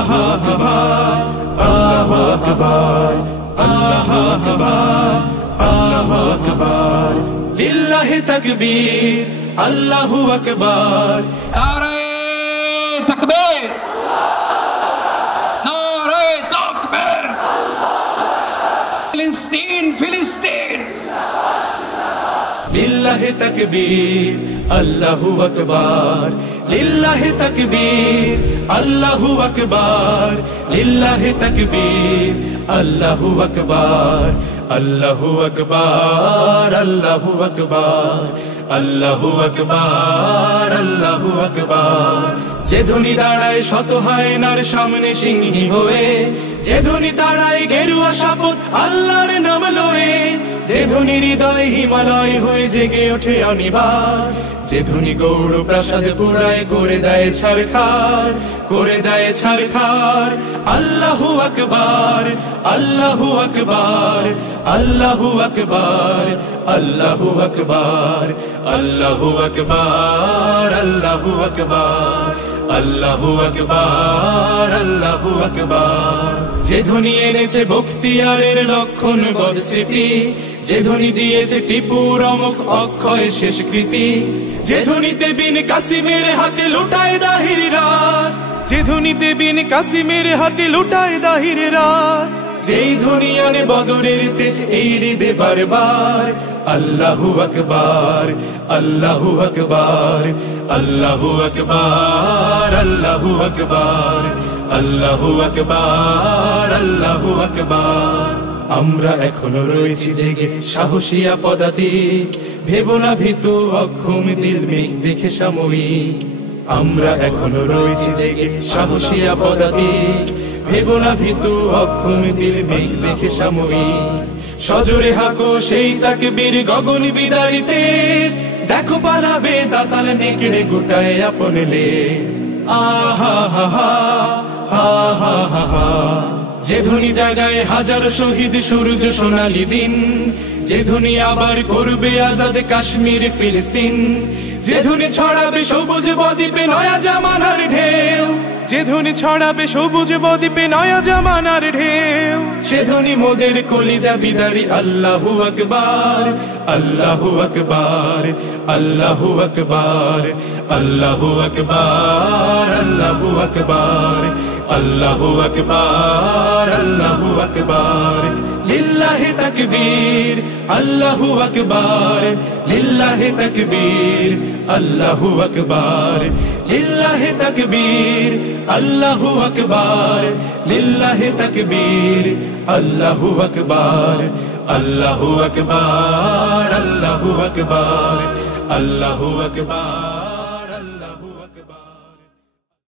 আল্লাহু আকবার, আল্লাহু আকবার, আল্লাহু আকবার, আল্লাহু আকবার, লিল্লাহি তাকবীর, আল্লাহু আকবার। নারে তাকবীর, নারে তাকবীর, ফিলিস্তিন ফিলিস্তিন, লিল্লাহি তাকবীর, আল্লাহু আকবার, লিল্লাহি তাকবীর, আল্লাহু আকবার, লিল্লাহি তাকবীর, আল্লাহু আকবার, আল্লাহু আকবার, আল্লাহু আকবার, আল্লাহু আকবার, আল্লাহু আকবার। যে ধ্বনি দাঁড়ায় শত হায়নার সামনে সিংহী হয়ে, যে ধ্বনি দাঁড়ায় গেরুয়া শপথ আল্লাহর নাম লয়ে, যে ধ্বনি হৃদয় হিমালয় হয়ে জেগে ওঠে অনিবার, যে ধ্বনি গৌড় প্রাসাদ পুরায় করে দেয় ছারখার, করে দেয় ছারখার। আল্লাহু আকবার, আল্লাহু আকবার, আল্লাহু আকবার, আল্লাহু আকবার, আল্লাহু আকবার, আল্লাহু আকবার, আল্লাহু আকবার, আল্লাহু আকবার। যে ধ্বনি এনেছে বখতিয়ারের লক্ষণ বদস্মৃতি, যে ধ্বনি দিয়েছে টিপুর অমুক অক্ষয় শেষকৃতি, যে ধ্বনিতে বিন কাসিমের হাতে লুটায় দাহির রাজ, যে ধ্বনিতে বিন কাসিমের হাতে লুটায় দাহির রাজ, যেই ধ্বনি আনে বদরের তেজ এই হৃদে বারবার। আল্লাহু আকবার, আল্লাহু আকবার, আল্লাহু আকবার, আল্লাহু আকবার, আল্লাহু আকবার, আল্লাহু আকবার। আমরা এখনো রয়েছি জেগে সাহসিয়া পদাতিক, ভেবো না ভীতু অক্ষম দিল মেঘ দেখে সাময়িক। আমরা এখনো রয়েছি জেগে সাহসিয়া পদাতিক, ভেবো না ভীতু অক্ষম দিল মেঘ দেখে সাময়িক। সজোরে হাঁকো সেই তাকবীর গগন বিদারী তেজ, দেখো পালাবে দাতাল নেকড়ে গোটায় আপন লেজ। আহা হা হা, আহা হা হা। যে ধ্বনি জাগায় হাজার শহীদ সূর্য সোনালী দিন, যে ধ্বনি আবার করবে আজাদ কাশ্মীর ফিলিস্তিন, যে ধ্বনি ছড়াবে সবুজ বদ্বীপে নয়া জামানার ঢেউ, যে ধ্বনি ছড়াবে সবুজ বদ্বীপে নয়া জামানার ঢেউ, সে ধ্বনি মোদের কলিজা বিদারী। আল্লাহু আকবার, আল্লাহু আকবার, আল্লাহু আকবার, আল্লাহু আকবার, আল্লাহু আকবার, আল্লাহু আকবার, আল্লাহু আকবার। লিল্লাহি তাকবীর, আল্লাহু আকবার, লিল্লাহি তাকবীর, আল্লাহু আকবার, লিল্লাহি তাকবীর, আল্লাহু আকবার, লিল্লাহি তাকবীর, আল্লাহু আকবার, আল্লাহু আকবার, আল্লাহু আকবার, আল্লাহু আকবার।